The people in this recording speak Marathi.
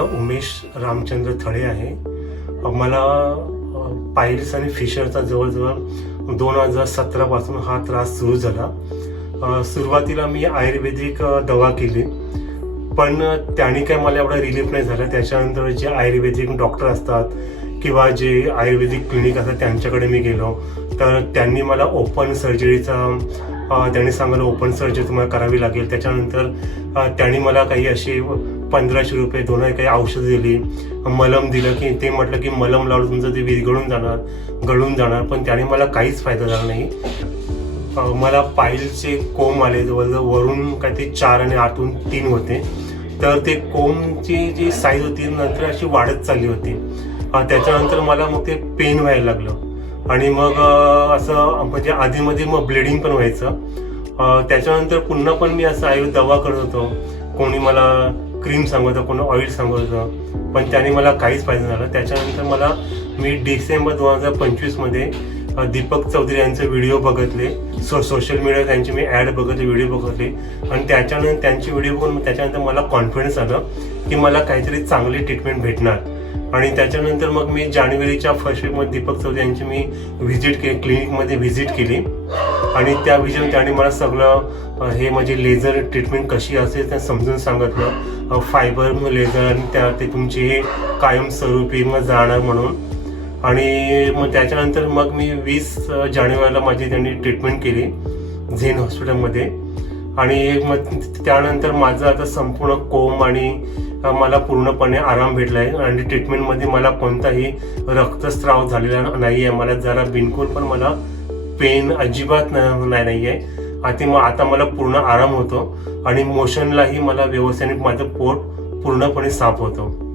माझं उमेश रामचंद्र थळे आहे. मला पाईल्स आणि फिशरचा जवळजवळ 2017 पासून हा त्रास सुरू झाला. सुरुवातीला मी आयुर्वेदिक दवा केली, पण त्याने काय मला एवढा रिलीफ नाही झाला. त्याच्यानंतर जे आयुर्वेदिक डॉक्टर असतात किंवा जे आयुर्वेदिक क्लिनिक असतात त्यांच्याकडे मी गेलो, तर त्यांनी मला ओपन सर्जरीचा त्यांनी सांगितलं ओपन सर्जरी तुम्हाला करावी लागेल. त्याच्यानंतर त्यांनी मला काही असे 1500 रुपये दोन काही औषधं दिली, मलम दिलं, की ते म्हटलं की मलम लावलं तुमचं ते गळून जाणार, पण त्याने मला काहीच फायदा झाला नाही. मला पाईलचे कोंब आले, जवळजवळ वरून काय ते 4 आणि आतून 3 होते. तर ते कोंबची जी साईज होती नंतर अशी वाढत चालली होती. त्याच्यानंतर मला मग ते पेन व्हायला लागलं आणि मग असं म्हणजे आधीमध्ये मग ब्लिडिंग पण व्हायचं. त्याच्यानंतर पुन्हा पण मी असं आयुर्वेद दवा करत होतो. कोणी मला क्रीम सांगत होतं, कोणी ऑइल सांगत होतं, पण त्याने मला काहीच फायदा झाला. त्याच्यानंतर मी डिसेंबर 2025 दीपक चौधरी यांचे व्हिडिओ बघितले. सोशल मीडिया त्यांची मी ॲड बघितली, व्हिडिओ बघितले आणि त्याच्यानंतर त्यांची व्हिडिओ बघून त्याच्यानंतर मला कॉन्फिडन्स आलं की मला काहीतरी चांगली ट्रीटमेंट भेटणार. आणि त्याच्यानंतर मग मी जानेवारीच्या फर्स्ट वीकमध्ये दीपक चौधरी यांची मी क्लिनिकमध्ये व्हिजिट केली आणि त्या व्हिजिट त्यांनी मला सगळं हे म्हणजे लेझर ट्रीटमेंट कशी असेल ते समजून सांगितलं. फायबर लेझर आणि ते तुमचे हे कायमस्वरूपी मग जाणार म्हणून. आणि मग त्याच्यानंतर मग मी 20 जानेवारीला माझी त्यांनी ट्रीटमेंट केली झेन हॉस्पिटलमध्ये. आणि मग त्यानंतर माझं आता संपूर्ण कोंब आणि मला पूर्णपणे आराम भेटला आहे आणि ट्रीटमेंटमध्ये मला कोणताही रक्तस्राव झालेला नाही आहे. मला जरा बिलकुल पण मला पेन अजिबात नाही आहे. आता मला पूर्ण आराम होतो आणि मोशनलाही मला व्यवस्थित माझं पोट पूर्णपणे साफ होतं.